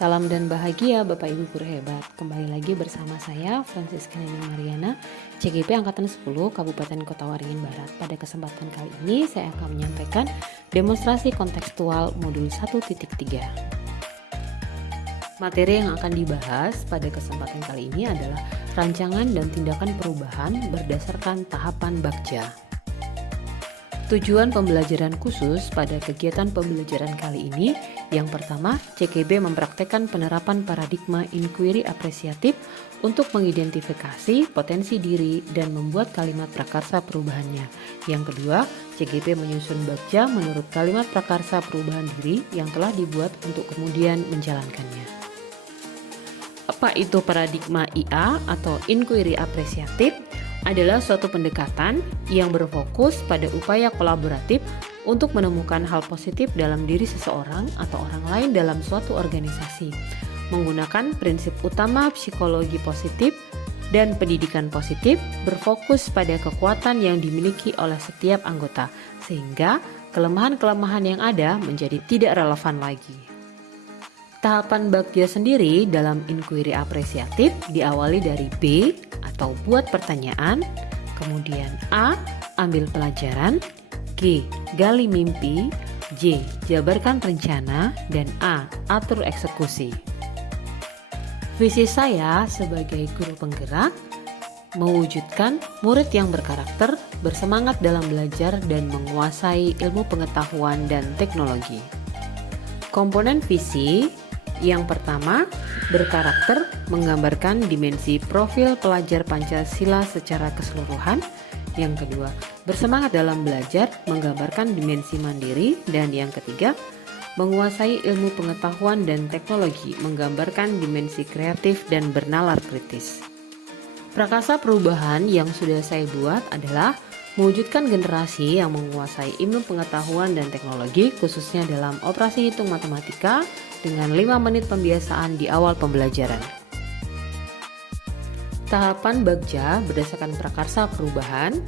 Salam dan bahagia Bapak Ibu guru hebat. Kembali lagi bersama saya Francisca Nina Mariana, CGP Angkatan 10 Kabupaten Kota Waringin Barat. Pada kesempatan kali ini saya akan menyampaikan demonstrasi kontekstual modul 1.3. Materi yang akan dibahas pada kesempatan kali ini adalah rancangan dan tindakan perubahan berdasarkan tahapan Bagja. Tujuan pembelajaran khusus pada kegiatan pembelajaran kali ini, yang pertama, CKB mempraktekkan penerapan paradigma inquiry apresiatif untuk mengidentifikasi potensi diri dan membuat kalimat prakarsa perubahannya. Yang kedua, CKB menyusun Bagja menurut kalimat prakarsa perubahan diri yang telah dibuat untuk kemudian menjalankannya. Apa itu paradigma IA atau inquiry apresiatif? Adalah suatu pendekatan yang berfokus pada upaya kolaboratif untuk menemukan hal positif dalam diri seseorang atau orang lain dalam suatu organisasi, menggunakan prinsip utama psikologi positif dan pendidikan positif berfokus pada kekuatan yang dimiliki oleh setiap anggota, sehingga kelemahan-kelemahan yang ada menjadi tidak relevan lagi. Tahapan Bagja sendiri dalam inquiry apresiatif diawali dari B atau buat pertanyaan, kemudian A, ambil pelajaran, G, gali mimpi, J, jabarkan rencana, dan A, atur eksekusi. Visi saya sebagai guru penggerak mewujudkan murid yang berkarakter, bersemangat dalam belajar dan menguasai ilmu pengetahuan dan teknologi. Komponen visi yang pertama, berkarakter menggambarkan dimensi profil pelajar Pancasila secara keseluruhan. Yang kedua, bersemangat dalam belajar menggambarkan dimensi mandiri. Dan yang ketiga, menguasai ilmu pengetahuan dan teknologi menggambarkan dimensi kreatif dan bernalar kritis. Prakarsa perubahan yang sudah saya buat adalah mewujudkan generasi yang menguasai ilmu pengetahuan dan teknologi khususnya dalam operasi hitung matematika dengan 5 menit pembiasaan di awal pembelajaran. Tahapan Bagja berdasarkan prakarsa perubahan.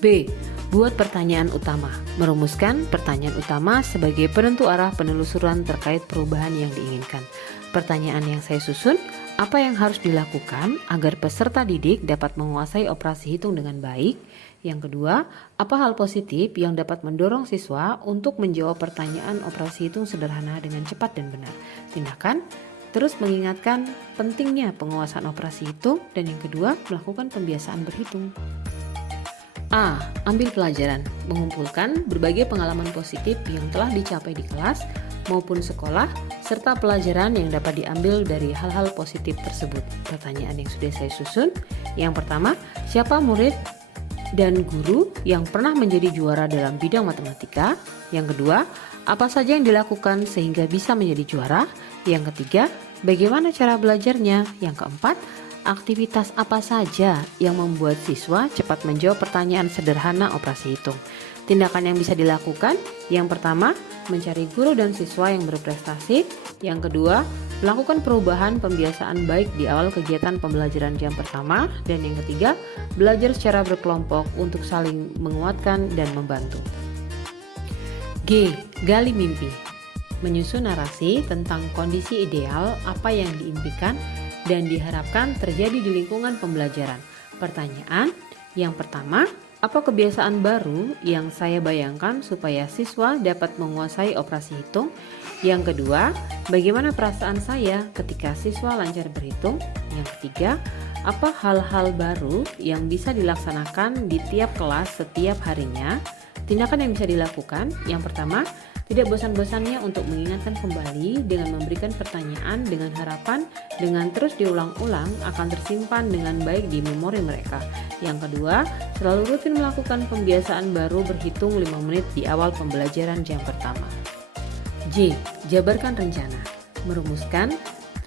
B. Buat pertanyaan utama. Merumuskan pertanyaan utama sebagai penentu arah penelusuran terkait perubahan yang diinginkan. Pertanyaan yang saya susun, apa yang harus dilakukan agar peserta didik dapat menguasai operasi hitung dengan baik? Yang kedua, apa hal positif yang dapat mendorong siswa untuk menjawab pertanyaan operasi hitung sederhana dengan cepat dan benar? Tindakan, terus mengingatkan pentingnya penguasaan operasi hitung, dan yang kedua, melakukan pembiasaan berhitung. A. Ambil pelajaran, mengumpulkan berbagai pengalaman positif yang telah dicapai di kelas maupun sekolah, serta pelajaran yang dapat diambil dari hal-hal positif tersebut. Pertanyaan yang sudah saya susun, yang pertama, siapa murid dan guru yang pernah menjadi juara dalam bidang matematika? Yang kedua, apa saja yang dilakukan sehingga bisa menjadi juara? Yang ketiga, bagaimana cara belajarnya? Yang keempat, aktivitas apa saja yang membuat siswa cepat menjawab pertanyaan sederhana operasi hitung? Tindakan yang bisa dilakukan, yang pertama, mencari guru dan siswa yang berprestasi. Yang kedua, melakukan perubahan pembiasaan baik di awal kegiatan pembelajaran jam pertama. Dan yang ketiga, belajar secara berkelompok untuk saling menguatkan dan membantu. G. Gali mimpi. Menyusun narasi tentang kondisi ideal apa yang diimpikan dan diharapkan terjadi di lingkungan pembelajaran. Pertanyaan yang pertama, apa kebiasaan baru yang saya bayangkan supaya siswa dapat menguasai operasi hitung? Yang kedua, bagaimana perasaan saya ketika siswa lancar berhitung? Yang ketiga, apa hal-hal baru yang bisa dilaksanakan di tiap kelas setiap harinya? Tindakan yang bisa dilakukan, yang pertama, tidak bosan-bosannya untuk mengingatkan kembali dengan memberikan pertanyaan dengan harapan dengan terus diulang-ulang akan tersimpan dengan baik di memori mereka. Yang kedua, selalu rutin melakukan pembiasaan baru berhitung 5 menit di awal pembelajaran jam pertama. J. Jabarkan rencana. Merumuskan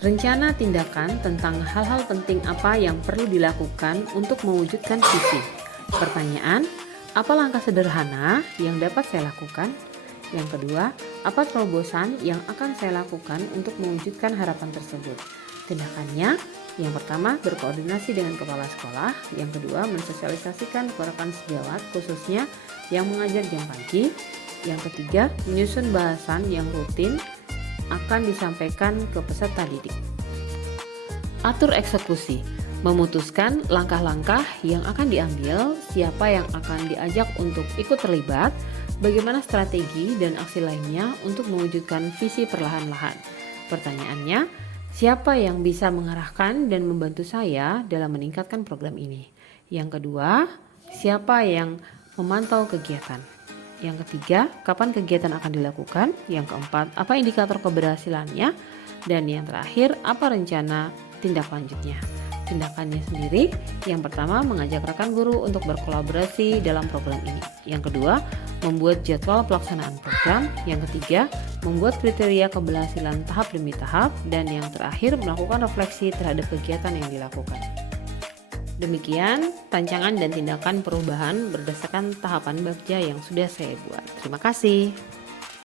rencana tindakan tentang hal-hal penting apa yang perlu dilakukan untuk mewujudkan visi. Pertanyaan, apa langkah sederhana yang dapat saya lakukan? Yang kedua, apa terobosan yang akan saya lakukan untuk mewujudkan harapan tersebut? Tindakannya, yang pertama, berkoordinasi dengan kepala sekolah. Yang kedua, mensosialisasikan ke rekan sejawat, khususnya yang mengajar jam pagi. Yang ketiga, menyusun bahasan yang rutin akan disampaikan ke peserta didik. Atur eksekusi, memutuskan langkah-langkah yang akan diambil, siapa yang akan diajak untuk ikut terlibat, bagaimana strategi dan aksi lainnya untuk mewujudkan visi perlahan-lahan. Pertanyaannya, siapa yang bisa mengarahkan dan membantu saya dalam meningkatkan program ini? Yang kedua, siapa yang memantau kegiatan? Yang ketiga, kapan kegiatan akan dilakukan? Yang keempat, apa indikator keberhasilannya? Dan yang terakhir, apa rencana tindak lanjutnya? Tindakannya sendiri, yang pertama mengajak rekan guru untuk berkolaborasi dalam program ini. Yang kedua, membuat jadwal pelaksanaan program. Yang ketiga, membuat kriteria keberhasilan tahap demi tahap. Dan yang terakhir, melakukan refleksi terhadap kegiatan yang dilakukan. Demikian rancangan dan tindakan perubahan berdasarkan tahapan Bagja yang sudah saya buat. Terima kasih.